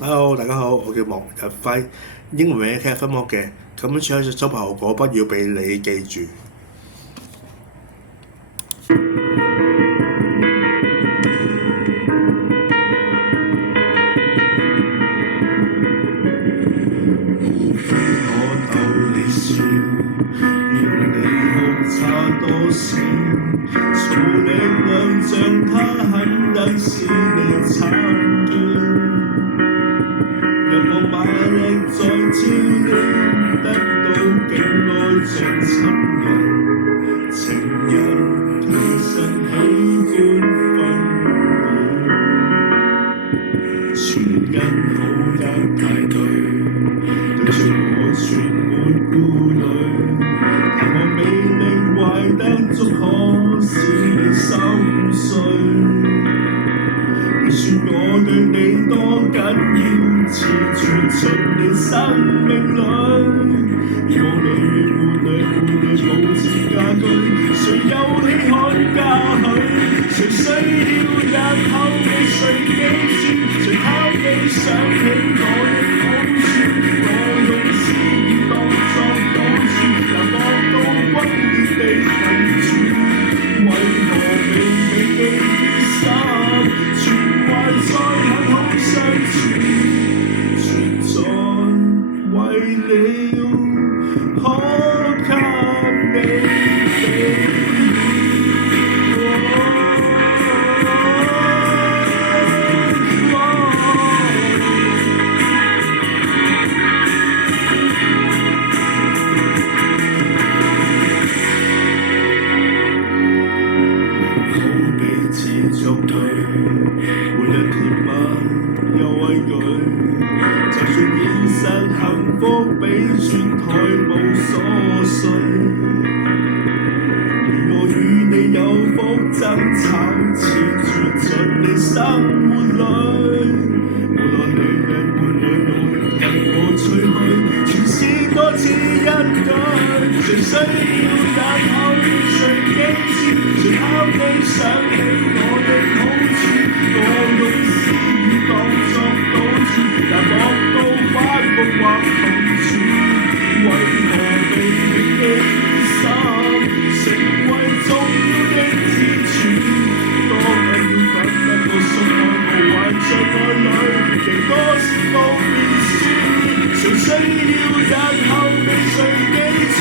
Hello，大家好，我叫莫日輝，英文名 Kevin Mo 嘅，咁樣唱執後果不要俾你記住。無非可逗你笑，讓你哭差多少，粗力量像他很得使你慘叫。任我馬力再照料，得到極愛像親人，情人其實喜歡分享，全因好得太對，對着我全沒顧慮，但我美麗壞得足可使你心碎。你說我對你多緊要，似存進你生命裏，而我你伴侶佈置家居，誰有稀罕嘉許？誰需要日後被誰記住？誰偷你想起我的好處？我用私語當作賭注，難望到轟烈地群主，為何被你記於心？全懷在很好相處，存在為了可給你比。持續對，每日甜蜜又畏懼，就算現實幸福比轉台無所需，而我與你有福爭吵，纏住進你生活裏，無論你嘅伴侶努力替我吹噓，全是多此一舉，誰需要日後誰記住？誰敲你想起我的好處？我用私語當作賭注，但望到反目或同處，為何被銘記於心，成為重要的支柱？多緊要緊得我信愛無還在愛侶，贏多是無面書，誰需要日後被誰記住？